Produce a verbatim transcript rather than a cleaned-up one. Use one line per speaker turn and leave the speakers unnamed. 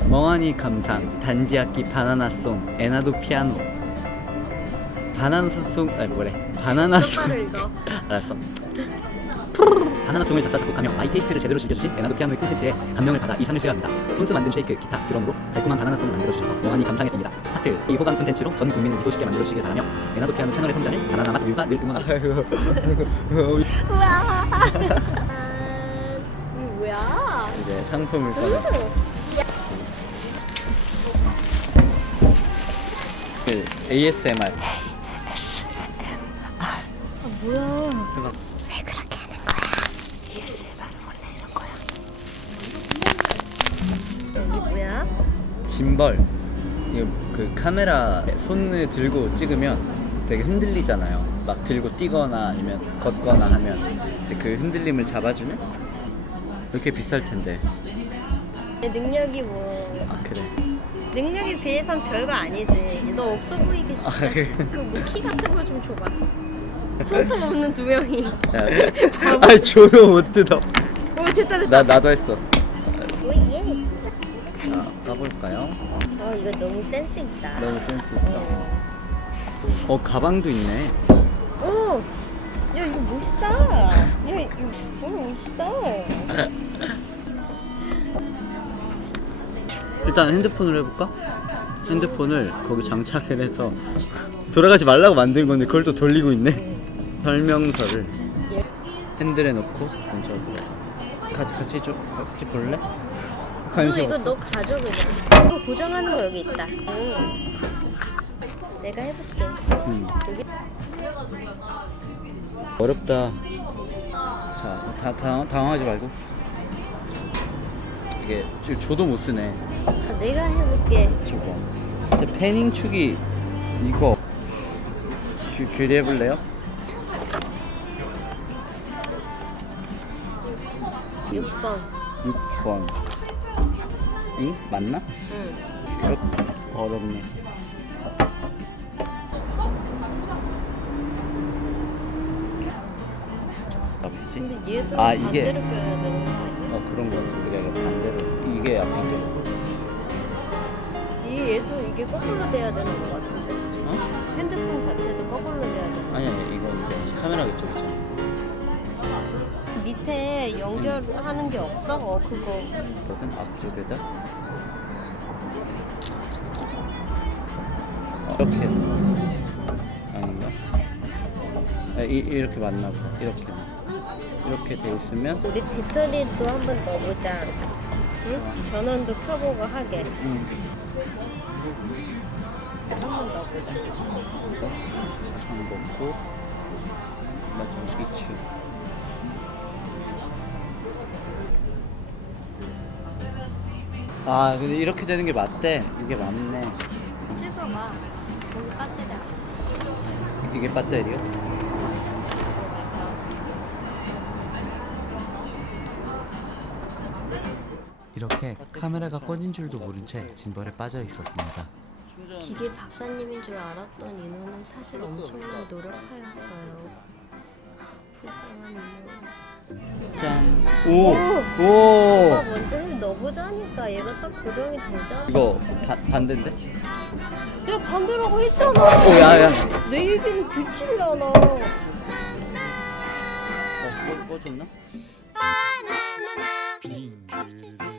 멍하니 감상 단지악기 바나나송 에나도 피아노. 바나나송 아니 뭐래 바나나송
똑바로 읽어.
알았어. 바나나송을 작사 작곡하며 마이 테이스트를 제대로 즐겨주신 에나도 피아노의 콘텐츠에 감명을 받아 이 상을 수여합니다. 톤스 만든 쉐이크, 기타, 드럼으로 달콤한 바나나송을 만들어주셔서 멍하니 감상했습니다. 하트. 이 호감 콘텐츠로 전 국민을 미소쉽게 만들어주시길 바라며 에나도 피아노 채널의 성장을 바나나 맛 우유가 늘 응원합니다.
우와. 아, 이거 뭐야?
이제 상품을 꺼내. 그 에이에스엠알.
아 뭐야?
그거
왜 그렇게 하는 거야? 에이에스엠알은 원래 이런 거야. 여기 뭐야?
짐벌. 이거 그 카메라 손을 들고 찍으면 되게 흔들리잖아요. 막 들고 뛰거나 아니면 걷거나 하면 이제 그 흔들림을 잡아주는. 이렇게 비쌀 텐데.
내 능력이 뭐
아 그래.
능력에 비해선 별거 아니지. 너 없어 보이게 진짜.
아, 그래.
그뭐 키 같은 거 좀 줘봐. 손톱 없는 두 명이.
야, 아니 저도 못 뜯어.
오 됐다 됐다.
나 나도 했어.
오예.
자 가볼까요?
어 이거 너무 센스 있다.
너무 센스 있어. 어 가방도 있네.
오. 야 이거 멋있다. 야 이거 너무 멋있다.
일단 핸드폰으로 해볼까? 핸드폰을 거기 장착을 해서 돌아가지 말라고 만든 건데 그걸 또 돌리고 있네. 설명서를 핸들에 넣고 먼저 같이 같이 좀 같이 볼래?
너
관심
이거
없어.
너 가져 그냥. 이거 고정하는 거 여기 있다. 응. 내가 해볼게.
음.
여기.
어렵다. 자, 다, 다 당황하지 말고. 이게 저- 저도 못 쓰네.
내가 해볼게.
저거. 제 패닝 축이 이거 그, 교리해볼래요?
육 번.
육 번. 응? 맞나?
응.
어, 어렵네. 뭐지?
근데 얘도
아, 이게-
반대로 껴야 되는 거 아니야?
어 그런 거 같아. 우리가 반대로 이게 앞인 게.
이 얘도 이게 거꾸로 돼야 되는 거 같은데.
어?
핸드폰 자체도 거꾸로 돼야 돼.
아니 아니 이거 이거 카메라 이쪽 있잖아.
밑에 연결하는 게 없어? 어 그거.
이거는 앞쪽에다 어, 이렇게 아닌가? 아, 이, 이렇게 맞나 보다. 이렇게 이렇게 돼 있으면
우리 배터리도 한번 넣어보자. 응? 전원도 켜보고 하게.
음.
한번 넣어보자.
장 넣고 맞아 이추. 아 근데 이렇게 되는 게 맞대. 이게 맞네.
찍어봐. 거기 배터리.
이게 배터리요?
이렇게 카메라가 꺼진 줄도 모른 채 짐벌에 빠져 있었습니다.
기계 박사님인 줄 알았던 인호는 사실 엄청난 노력하였어요. 불쌍한 인호.
짠. 오.
오빠
오.
먼저 넣어보자 하니까 얘가 딱 고정이 되잖아.
이거 바, 반대인데?
야 반대라고 했잖아.
오 야야.
내 얘기는 듣질 않아.
어, 꺼, 꺼졌나?
빙글